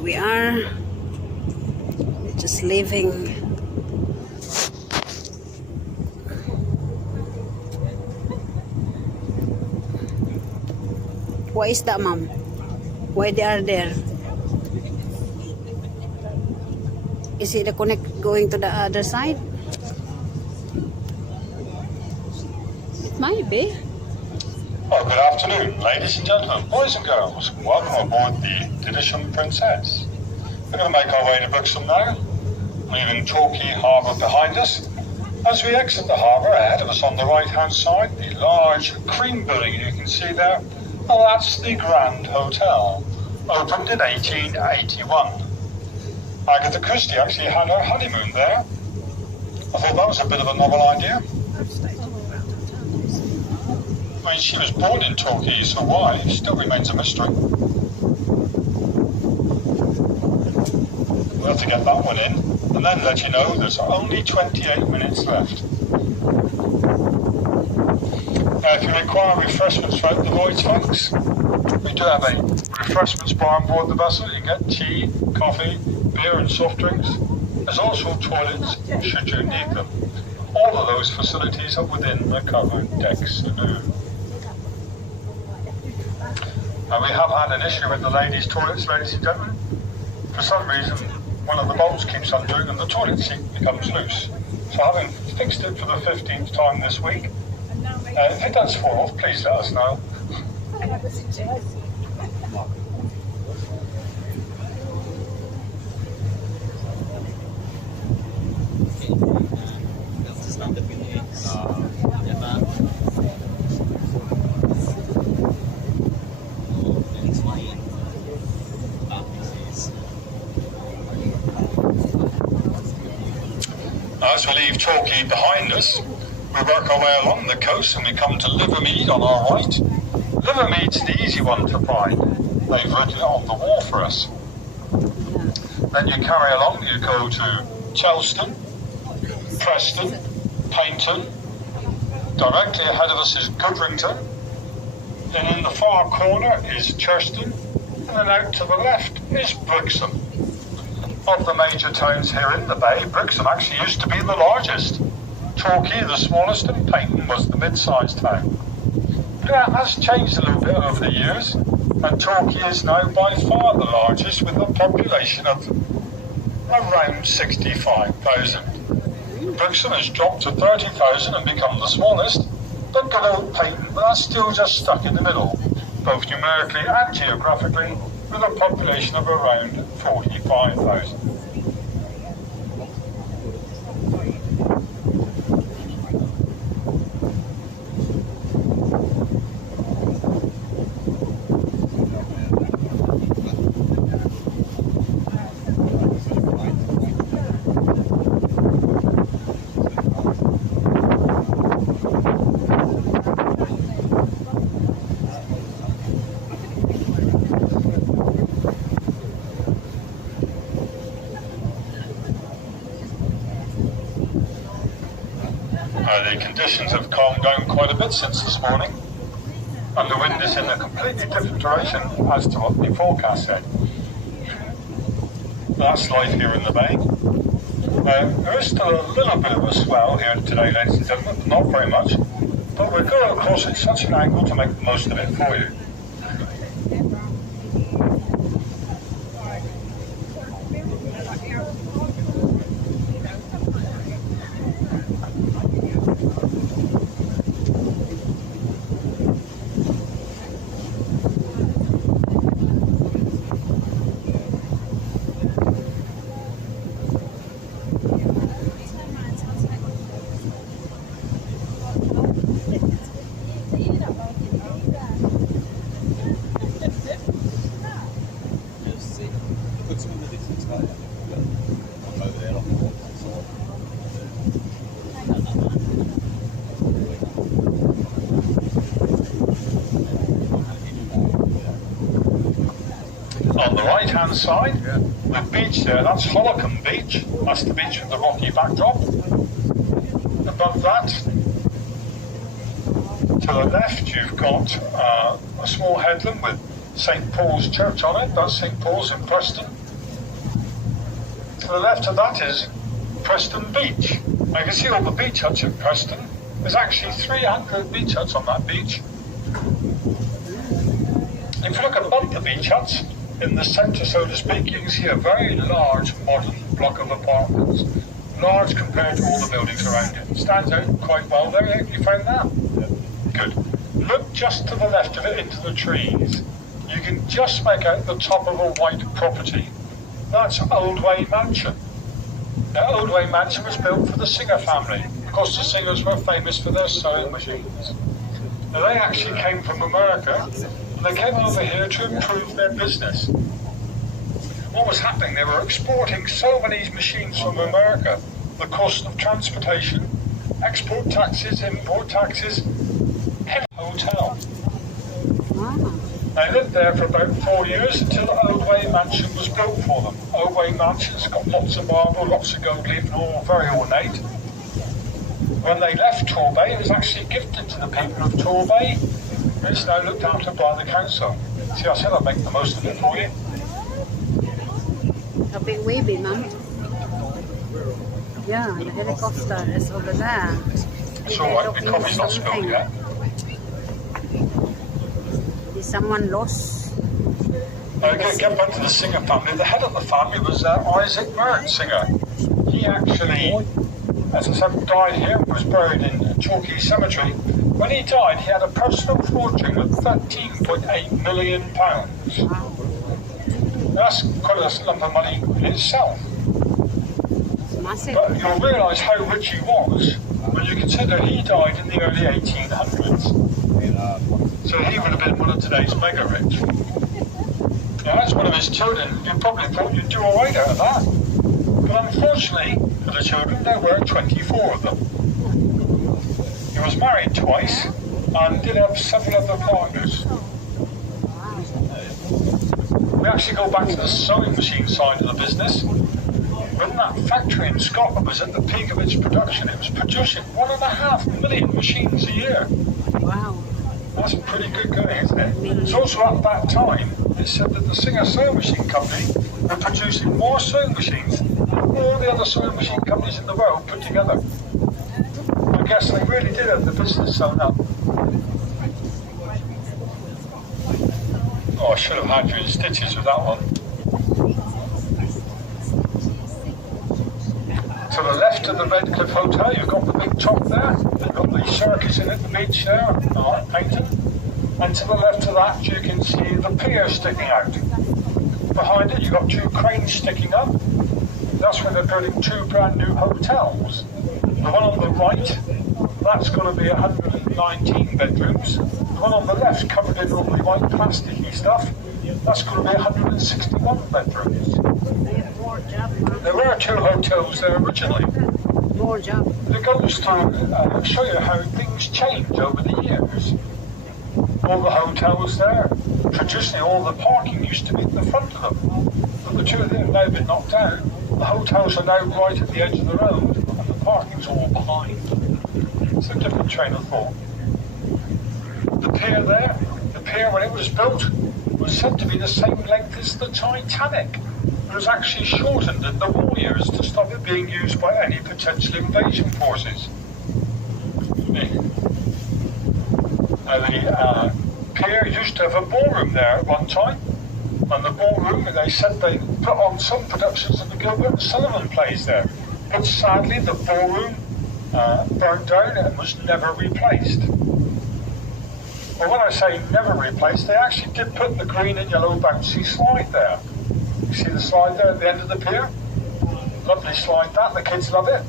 Here we are. We're just leaving. Why is that, ma'am? Why they are there? Is it the connect going to the other side? It might be. Well, good afternoon, ladies and gentlemen, boys and girls. Welcome aboard the Tradition Princess. We're going to make our way to Brookson now, leaving Torquay Harbour behind us. As we exit the harbour, ahead of us on the right-hand side, the large cream building you can see there, well, that's the Grand Hotel, opened in 1881. Agatha Christie actually had her honeymoon there. I thought that was a bit of a novel idea. I mean, she was born in Torquay, so why? Still remains a mystery. We'll have to get that one in, and then let you know there's only 28 minutes left. Now, if you require refreshments throughout the voyage, folks, we do have a refreshments bar on board the vessel. You can get tea, coffee, beer and soft drinks. There's also toilets, should you need them. All of those facilities are within the covered deck saloon. And we have had an issue with the ladies' toilets, ladies and gentlemen. For some reason, one of the bolts keeps undoing and the toilet seat becomes loose. So having fixed it for the 15th time this week, if it does fall off, please let us know. As we leave Torquay behind us, we work our way along the coast and we come to Livermead on our right. Livermead's the easy one to find. They've written it on the wall for us. Then you carry along, you go to Chelston, Preston, Paynton. Directly ahead of us is Goodrington. Then in the far corner is Churston. And then out to the left is Brookson. Of the major towns here in the bay, Brookson actually used to be the largest. Torquay, the smallest, and Paynton was the mid-sized town. Yeah, it has changed a little bit over the years, and Torquay is now by far the largest with a population of around 65,000. Brookson has dropped to 30,000 and become the smallest, but good old Paynton, but that's still just stuck in the middle, both numerically and geographically, with a population of around 45,000. The conditions have calmed down quite a bit since this morning, and the wind is in a completely different direction as to what the forecast said. That's life here in the bay. There is still a little bit of a swell here today, ladies and gentlemen, but not very much. But we're going across at such an angle to make the most of it for you. On the right-hand side, the beach there, that's Hollowcon Beach. That's the beach with the rocky backdrop. Above that, to the left, you've got a small headland with St Paul's Church on it. That's St Paul's in Preston. To the left of that is Preston Beach. Now you can see all the beach huts at Preston. There's actually 300 beach huts on that beach. If you look above the beach huts, in the centre, so to speak, you can see a very large modern block of apartments. Large compared to all the buildings around it. Stands out quite well there. You found that? Good. Look just to the left of it into the trees. You can just make out the top of a white property. That's Oldway Mansion. Now, Oldway Mansion was built for the Singer family because the Singers were famous for their sewing machines. Now, they actually came from America and they came over here to improve their business. What was happening? They were exporting so many machines from America. The cost of transportation, export taxes, import taxes, hotel. They lived there for about 4 years until the Oldway Mansion was built for them. Oldway Mansion's got lots of marble, lots of gold leaf, and all very ornate. When they left Torbay, it was actually gifted to the people of Torbay. It's now looked after by the council. See, I said I'd make the most of it for you. A bit wavy, Mum. Yeah, the helicopter is over there. It's alright, the coffee's not spilled yet. Is someone lost? Get back to the Singer family. The head of the family was Isaac Merritt Singer. He actually, as I said, died here and was buried in Torquay Cemetery. When he died, he had a personal fortune of £13.8 million. That's quite a lump of money in itself. Massive. But you'll realise how rich he was when you consider he died in the early 1800s. So he would have been one of today's mega rich. Now, as one of his children, you probably thought you'd do alright out of that. But unfortunately for the children, there were 24 of them. He was married twice and did have several other partners. We actually go back to the sewing machine side of the business. When that factory in Scotland was at the peak of its production, it was producing 1.5 million machines a year. Wow. That's pretty good going, isn't it? It's also at that time, it said that the Singer Sewing Machine Company were producing more sewing machines than all the other sewing machine companies in the world put together. I guess they really did have the business sewn up. Oh, I should have had you in stitches with that one. To the left of the Redcliffe Hotel, you've got the big top there. You've got the circus in at the beach there, painted. And to the left of that, you can see the pier sticking out. Behind it, you've got 2 cranes sticking up. That's where they're building 2 brand new hotels. The one on the right, that's going to be 119 bedrooms. The one on the left, covered in all the white plasticky stuff, that's going to be 161 bedrooms. There were 2 hotels there originally. More job. It goes to show you how things change over the years. All the hotels there, traditionally all the parking used to be at the front of them. But the 2 of them have now been knocked down. The hotels are now right at the edge of the road and the parking's all behind. It's a different train of thought. The pier there, the pier when it was built, was said to be the same length as the Titanic. It was actually shortened in the war years to stop it being used by any potential invasion forces. The pier used to have a ballroom there at one time, and the ballroom, they said they put on some productions of the Gilbert and Sullivan plays there. But sadly, the ballroom burnt down and was never replaced. Well, when I say never replaced, they actually did put the green and yellow bouncy slide there. You see the slide there at the end of the pier? Lovely slide that, the kids love it.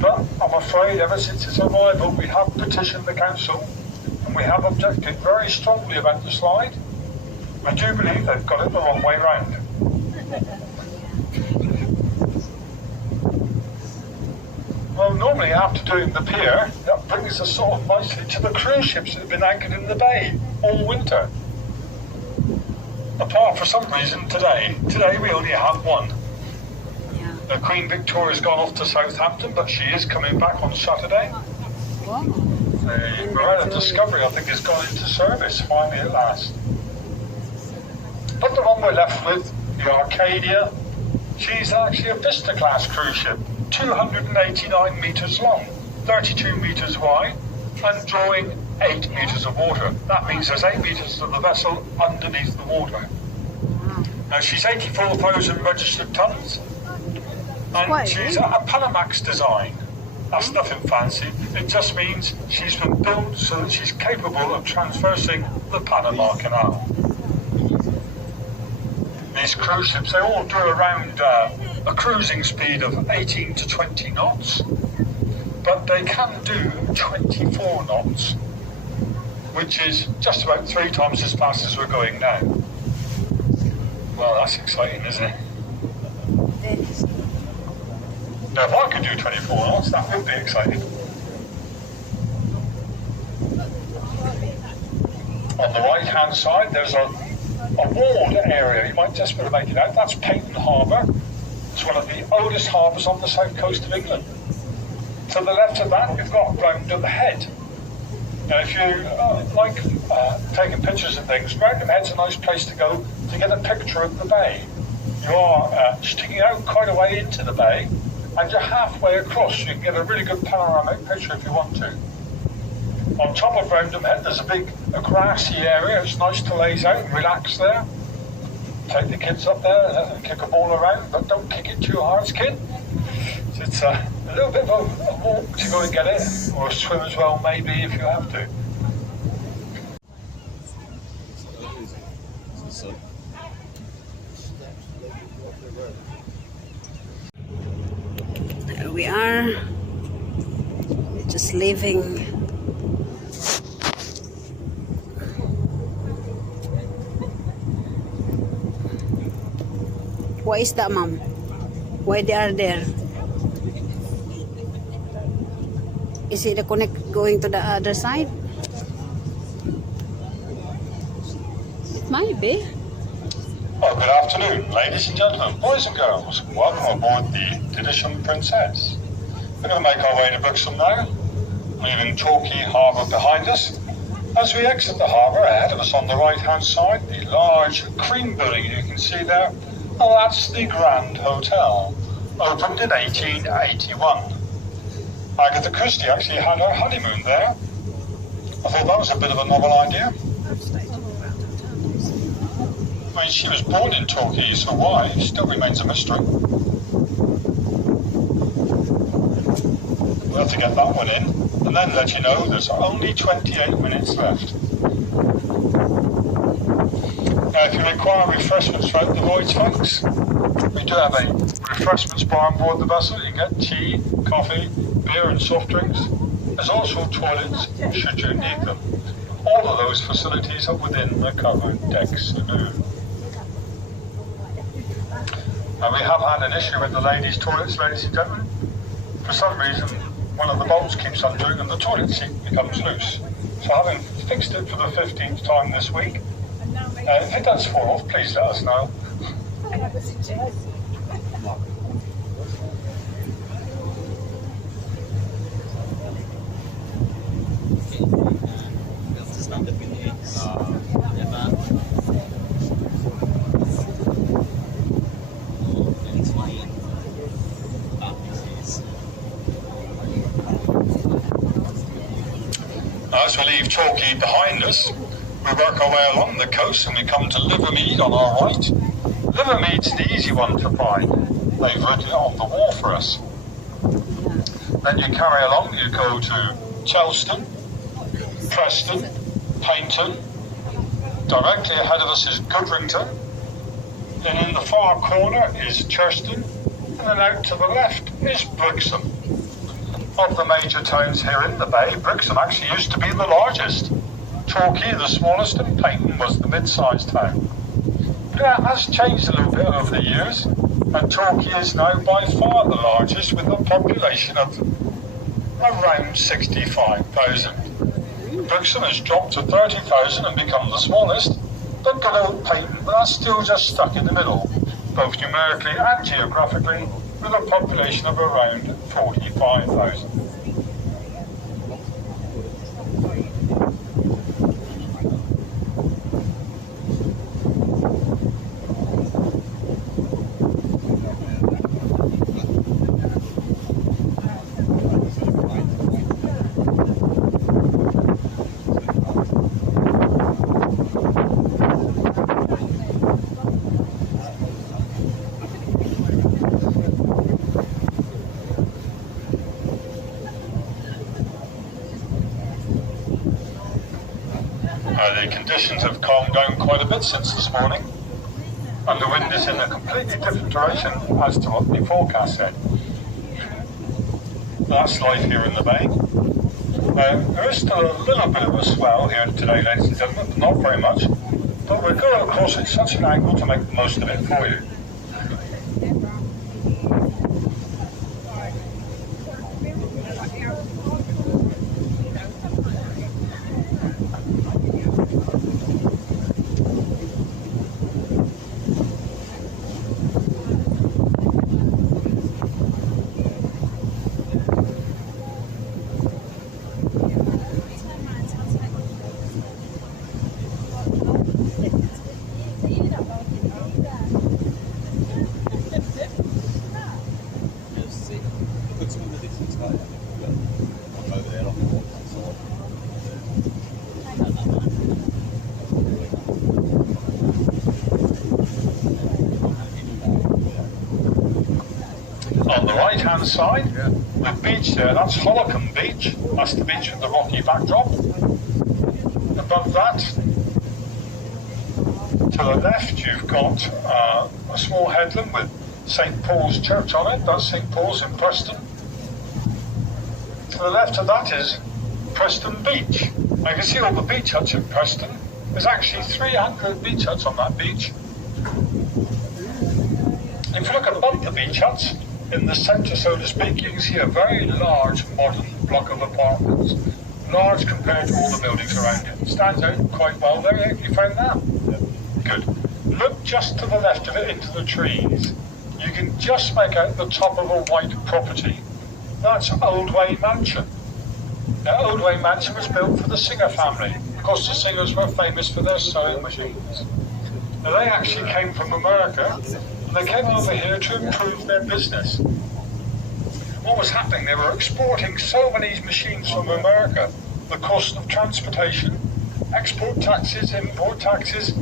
But I'm afraid ever since its arrival, we have petitioned the council and we have objected very strongly about the slide. I do believe they've got it the wrong way round. Well, normally after doing the pier, that brings us sort of nicely to the cruise ships that have been anchored in the bay all winter. Apart for some reason today we only have one. Yeah. The Queen Victoria's gone off to Southampton, but she is coming back on Saturday. Wow. The Morella Discovery, I think, has gone into service finally at last. But the one we're left with, the Arcadia, She's actually a Vista class cruise ship, 289 metres long, 32 metres wide, and drawing 8 metres of water. That means there's 8 metres of the vessel underneath the water. Now she's 84,000 registered tonnes, and she's a Panamax design. That's nothing fancy. It just means she's been built so that she's capable of traversing the Panama Canal. These cruise ships, they all do around a cruising speed of 18 to 20 knots, but they can do 24 knots, which is just about 3 times as fast as we're going now. Well, that's exciting, isn't it? Now, if I could do 24 knots, that would be exciting. On the right-hand side, there's a walled area. You might just be able to make it out. That's Peyton Harbour. It's one of the oldest harbours on the south coast of England. To the left of that, you've got Roundham Head. Now, if you like taking pictures of things, Roundham Head's a nice place to go to get a picture of the bay. You are sticking out quite a way into the bay, and you're halfway across. You can get a really good panoramic picture if you want to. On top of Roundham Head, there's a grassy area. It's nice to laze out and relax there. Take the kids up there and kick a ball around, but don't kick it too hard, kid. So it's a little bit of a walk to go and get it, or a swim as well, maybe, if you have to. There we are. We're just leaving. What is that, Mom? Why they are there? Is it a connect going to the other side? It might be. Well, good afternoon, ladies and gentlemen, boys and girls. Welcome aboard the Tradition Princess. We're going to make our way to Brookson now, leaving Torquay Harbour behind us. As we exit the harbour, ahead of us on the right-hand side, the large cream building you can see there, well, that's the Grand Hotel, opened in 1881. Agatha Christie actually had her honeymoon there. I thought that was a bit of a novel idea. I mean, she was born in Torquay, so why? It still remains a mystery. We'll have to get that one in, and then let you know there's only 28 minutes left. Now, if you require refreshments throughout the voyage, folks, we do have a refreshments bar on board the vessel. You can get tea, coffee, beer and soft drinks. There's also toilets should you need them. All of those facilities are within the covered deck saloon. Now, we have had an issue with the ladies' toilets, ladies and gentlemen. For some reason, one of the bolts keeps undoing and the toilet seat becomes loose. So having fixed it for the 15th time this week, if it does fall off, please let us know. As we leave Torquay behind us, we work our way along the coast and we come to Livermead on our right. Livermead's the easy one to find. They've written it on the wall for us. Then you carry along, you go to Chelston, Preston, Paynton. Directly ahead of us is Goodrington. Then in the far corner is Churston. And then out to the left is Brookson. Of the major towns here in the bay, Brookson actually used to be the largest. Torquay, the smallest, and Peyton was the mid-sized town. That has changed a little bit over the years, and Torquay is now by far the largest, with a population of around 65,000. Brookson has dropped to 30,000 and become the smallest, but good old Peyton, that's still just stuck in the middle, both numerically and geographically, with a population of around 45,000. the conditions have calmed down quite a bit since this morning, and the wind is in a completely different direction as to what the forecast said. That's life here in the bay. There is still a little bit of a swell here today, ladies and gentlemen, but not very much. But we're going across at such an angle to make the most of it for you. On the right-hand side, the beach there, that's Hollowcon Beach. That's the beach with the rocky backdrop. Above that, to the left, you've got a small headland with St. Paul's Church on it. That's St. Paul's in Preston. To the left of that is Preston Beach. Now you can see all the beach huts in Preston. There's actually 300 beach huts on that beach. If you look above the beach huts, in the centre, so to speak, you can see a very large modern block of apartments. Large compared to all the buildings around it. Stands out quite well there. You found that? Good. Look just to the left of it into the trees. You can just make out the top of a white property. That's Oldway Mansion. Now, Oldway Mansion was built for the Singer family. Of course, the Singers were famous for their sewing machines. Now, they actually came from America. They came over here to improve their business. What was happening? They were exporting so many machines from America. The cost of transportation, export taxes, import taxes,